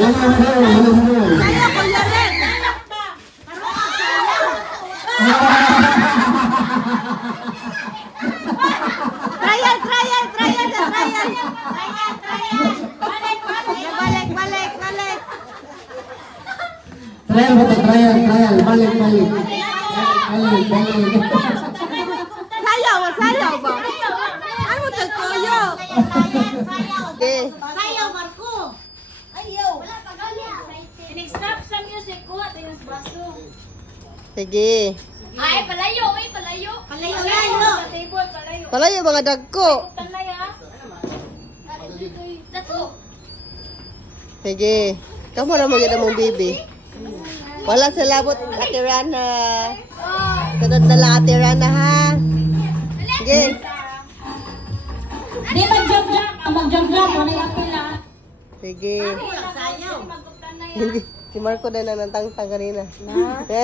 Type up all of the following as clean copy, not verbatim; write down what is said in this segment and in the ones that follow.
Kuya Red. Trial. Balik. Trial ba ito? Trial. Balik. Sayaw ba? Ano tagtuyo? Okay. Sayaw, Marco. Ayaw. Wala pa gali. Stop sa music ko, tingnan sa baso. Sige. Ay, palayo. Palayo. Sa table, palayo. Palayo mga dagko. Tanay ah. Dato. Sige. Kamu na maganda mong bibi. Wala sa labot, Ate Rana. Sunod na lang, Ate Rana, ha? Sige. Di mag-jump. Ang mag-jump. Ano yung pila? Sige. Sayaw. Hindi. Si Marco na nantang-tang kanina.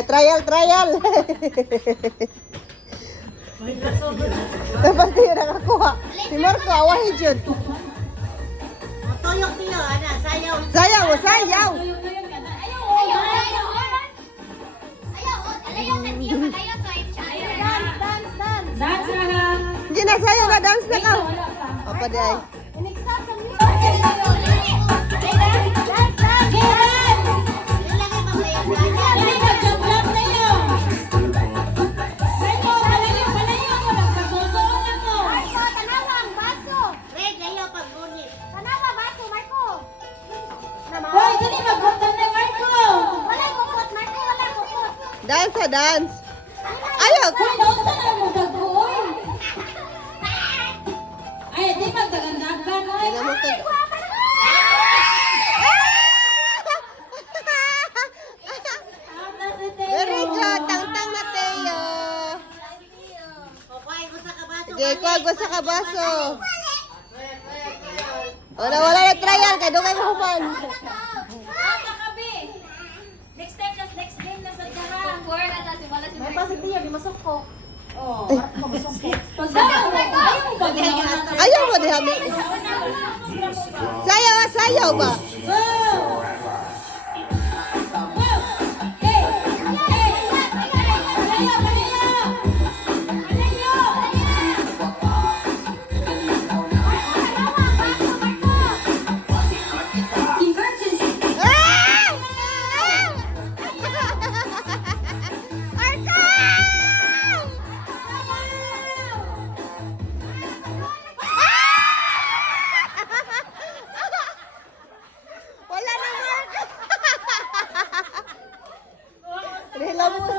Trial. Dapat niya nakakuha. Si Marco, awahin dyan. Tuyok niyo, ana, sayaw. Sayaw. Dance na lang. Hindi na sayaw na, dance na ka. Apa di ay? Dance. Ayaw. Ay, di magdagandagan. Tingnan mo to. Very good. Tang-tang Mateo. Sige, kuha ko sa kabaso. Wala na trial. Kaya doon kayo mahuman. Next game na sa Jara. Four na ta, si Bala si May pasitiya, di masok ko. Oh, Ayaw mo di hami. Sayaw ba? Wala na Marco. Relax mo.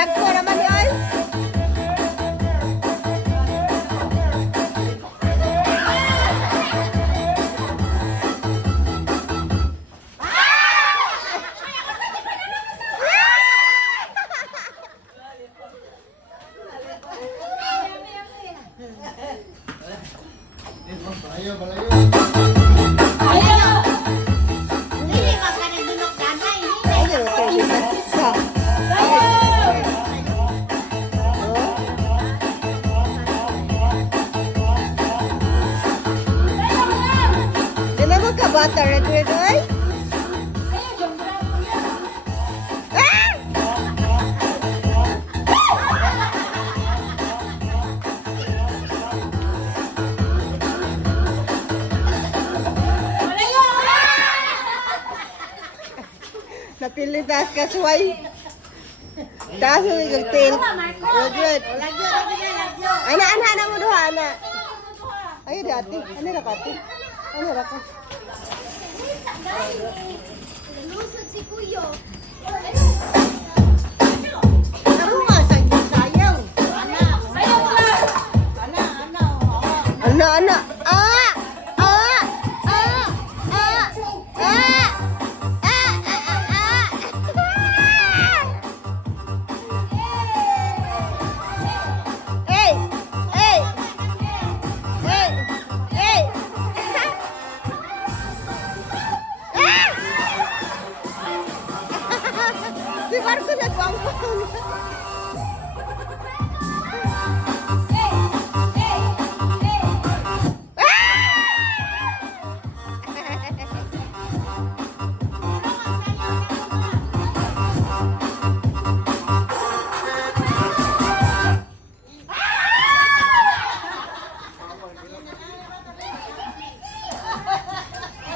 Dagko naman yun. Hindi ka ka nagdunok danay. Ayaw, tubig na pizza. Dila mo ka bata, red oy? Ah! Napili taas ka suway. Taas mo yung tail. Good. Ana mo doha, ana. Ay, dati. Ano na kati? Ano na ka? Lusog si Kuyo. Ako nga, sayaw. Ana.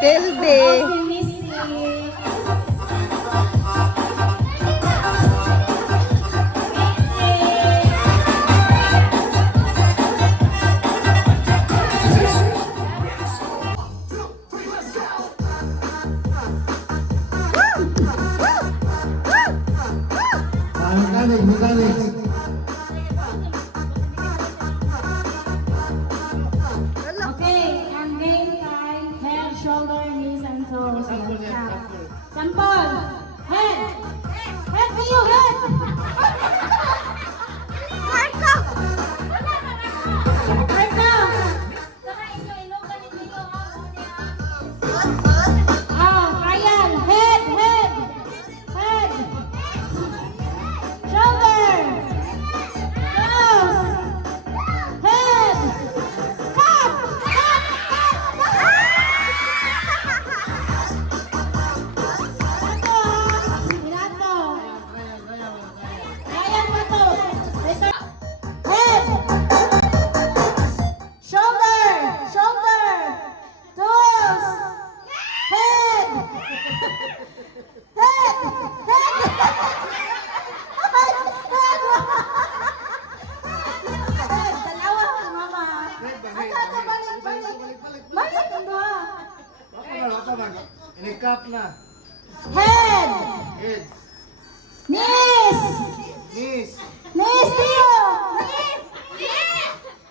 Tilde. Si Missy. Mechanic, mechanic. Okay, ang game kay head, shoulder, knees, and toes. Sample. Head. Head kayo, head. Right now. Ryan. Head, head. Head. Shoulder. Nose. Head. Cut. Pinato. Ryan mo to. Head. Shoulder. Shoulder. Toes. Head. Head. Head. Head. Dalawa si mama. Ato, balik, balik. Balik ang dua. Inikap na. Head. Head. Knees. Knees. Knees, Tio.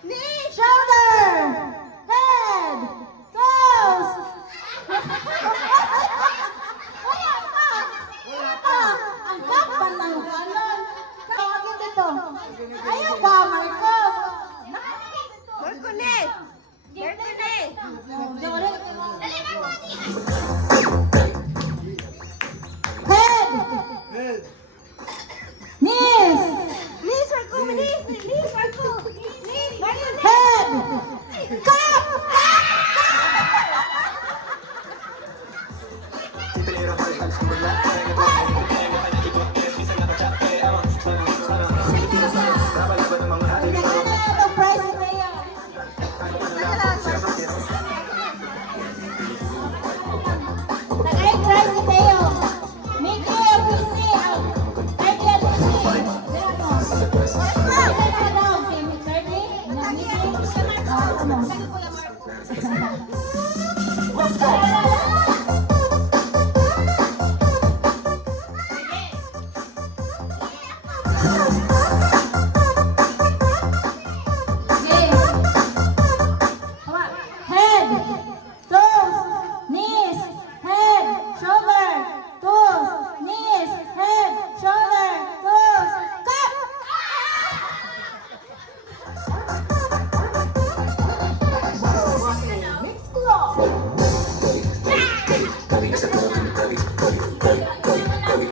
Knees. Shoulder. Head. Toes. Wala pa. Wala pa. Ang kapan ng ganon. Tawagin dito. Ayaw ba?